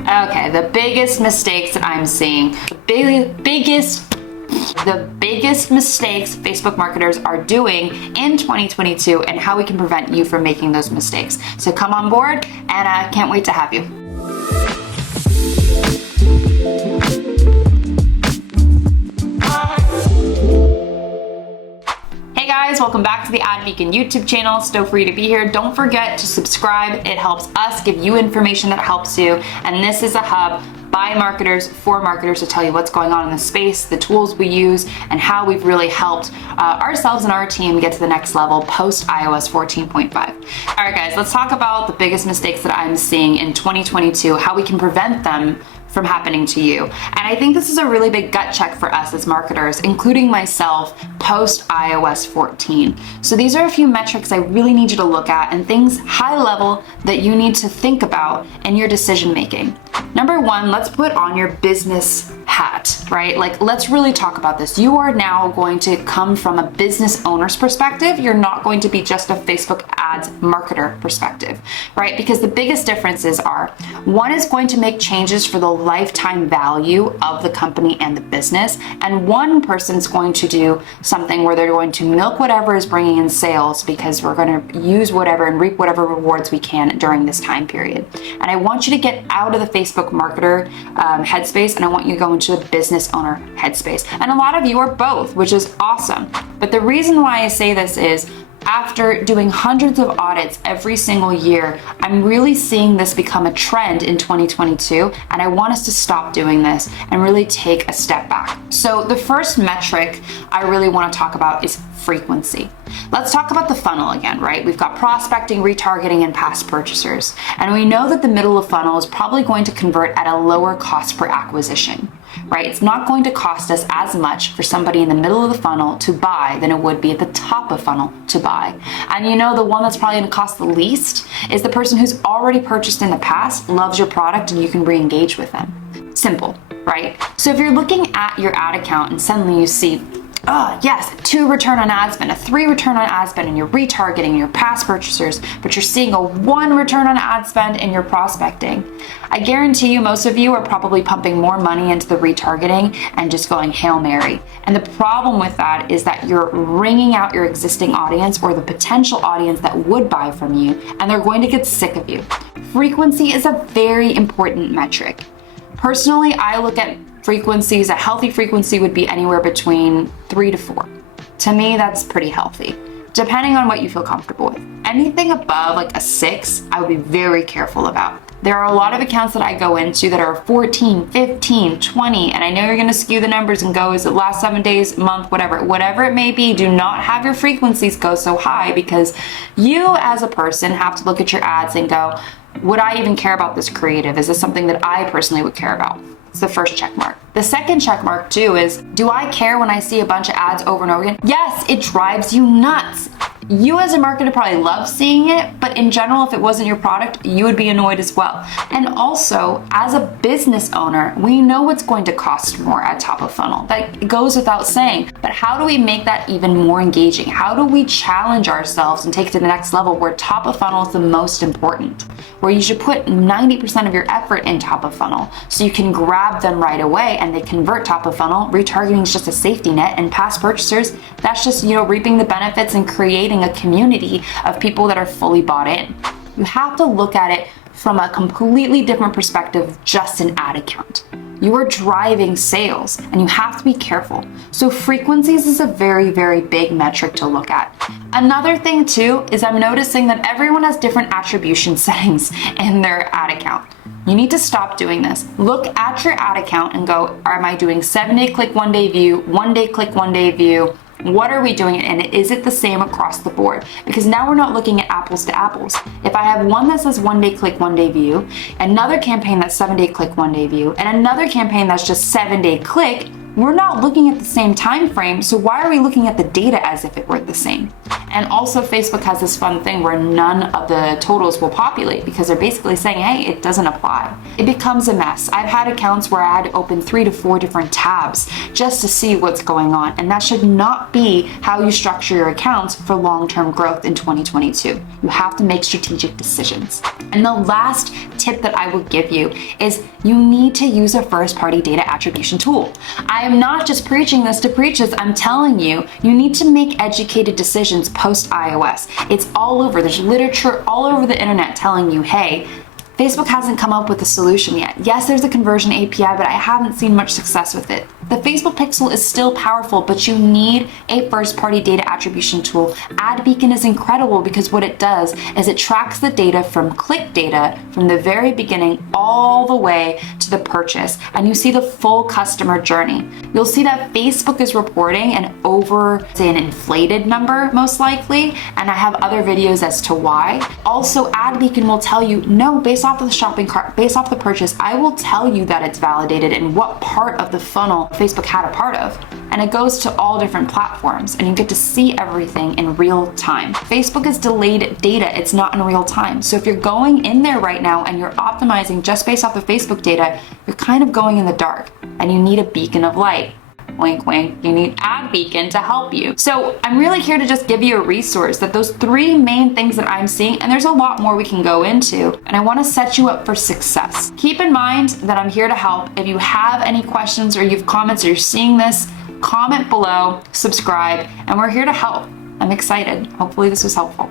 Okay, the biggest mistakes that I'm seeing, the biggest mistakes Facebook marketers are doing in 2022 and how we can prevent you from making those mistakes. So come on board, and I can't wait to have you. Hey guys, welcome back to the Ad Beacon YouTube channel. Stoked for you to be here. Don't forget to subscribe. It helps us give you information that helps you. And this is a hub by marketers for marketers to tell you what's going on in the space, the tools we use, and how we've really helped ourselves and our team get to the next level post iOS 14.5. All right guys, let's talk about the biggest mistakes that I'm seeing in 2022, how we can prevent them from happening to you. And I think this is a really big gut check for us as marketers, including myself, post iOS 14. So these are a few metrics I really need you to look at and things high level that you need to think about in your decision making. Number one, let's put on your business hat, right? Like, let's really talk about this. You are now going to come from a business owner's perspective. You're not going to be just a Facebook ads marketer perspective, right? Because the biggest differences are, one is going to make changes for the lifetime value of the company and the business, and one person's going to do something where they're going to milk whatever is bringing in sales because we're going to use whatever and reap whatever rewards we can during this time period. And I want you to get out of the Facebook marketer headspace, and I want you to go into the business owner headspace. And a lot of you are both, which is awesome. But the reason why I say this is, after doing hundreds of audits every single year, I'm really seeing this become a trend in 2022, and I want us to stop doing this and really take a step back. So the first metric I really want to talk about is frequency. Let's talk about the funnel again, right? We've got prospecting, retargeting, and past purchasers. And we know that the middle of funnel is probably going to convert at a lower cost per acquisition, right? It's not going to cost us as much for somebody in the middle of the funnel to buy than it would be at the top of funnel to buy. And you know, the one that's probably going to cost the least is the person who's already purchased in the past, loves your product, and you can re-engage with them. Simple, right? So if you're looking at your ad account and suddenly you see, oh yes, 2 return on ad spend, a 3 return on ad spend in your retargeting, your past purchasers, but you're seeing a 1 return on ad spend in your prospecting. I guarantee you most of you are probably pumping more money into the retargeting and just going Hail Mary. And the problem with that is that you're wringing out your existing audience or the potential audience that would buy from you, and they're going to get sick of you. Frequency is a very important metric. Personally, I look at frequencies, a healthy frequency would be anywhere between 3 to 4. To me, that's pretty healthy, depending on what you feel comfortable with. Anything above like a 6, I would be very careful about. There are a lot of accounts that I go into that are 14, 15, 20, and I know you're gonna skew the numbers and go, is it last 7 days, month, whatever it may be, do not have your frequencies go so high, because you as a person have to look at your ads and go, would I even care about this creative? Is this something that I personally would care about? It's the first check mark. The second check mark too is, do I care when I see a bunch of ads over and over again? Yes, it drives you nuts. You as a marketer probably love seeing it, but in general, if it wasn't your product, you would be annoyed as well. And also, as a business owner, we know it's going to cost more at top of funnel. That goes without saying, but how do we make that even more engaging? How do we challenge ourselves and take it to the next level where top of funnel is the most important? Where you should put 90% of your effort in top of funnel so you can grab them right away and they convert top of funnel. Retargeting is just a safety net, and past purchasers, that's just, reaping the benefits and creating a community of people that are fully bought in. You have to look at it from a completely different perspective of just an ad account. You are driving sales and you have to be careful. So frequencies is a very, very big metric to look at. Another thing too is I'm noticing that everyone has different attribution settings in their ad account. You need to stop doing this. Look at your ad account and go, am I doing 7-day click, 1-day view, 1-day click, 1-day view? What are we doing, and is it the same across the board? Because now we're not looking at apples to apples. If I have one that says 1-day click, 1-day view, another campaign that's 7-day click, 1-day view, and another campaign that's just 7-day click, we're not looking at the same time frame, so why are we looking at the data as if it were the same? And also Facebook has this fun thing where none of the totals will populate because they're basically saying, hey, it doesn't apply. It becomes a mess. I've had accounts where I had to open 3 to 4 different tabs just to see what's going on, and that should not be how you structure your accounts for long-term growth in 2022. You have to make strategic decisions. And the last tip that I will give you is you need to use a first-party data attribution tool. I am not just preaching this to preach this, I'm telling you, you need to make educated decisions post iOS. It's all over. There's literature all over the internet telling you, hey, Facebook hasn't come up with a solution yet. Yes, there's a conversion API, but I haven't seen much success with it. The Facebook Pixel is still powerful, but you need a first-party data attribution tool. AdBeacon is incredible because what it does is it tracks the data from click data from the very beginning all the way to the purchase, and you see the full customer journey. You'll see that Facebook is reporting say an inflated number, most likely, and I have other videos as to why. Also, AdBeacon will tell you, no, based off of the shopping cart, based off the purchase, I will tell you that it's validated and what part of the funnel Facebook had a part of. And it goes to all different platforms and you get to see everything in real time. Facebook is delayed data, it's not in real time. So if you're going in there right now and you're optimizing just based off the Facebook data, you're kind of going in the dark and you need a beacon of light. Wink, wink, you need AdBeacon to help you. So I'm really here to just give you a resource that those 3 main things that I'm seeing, and there's a lot more we can go into, and I wanna set you up for success. Keep in mind that I'm here to help. If you have any questions or you have comments or you're seeing this, comment below, subscribe, and we're here to help. I'm excited. Hopefully this was helpful.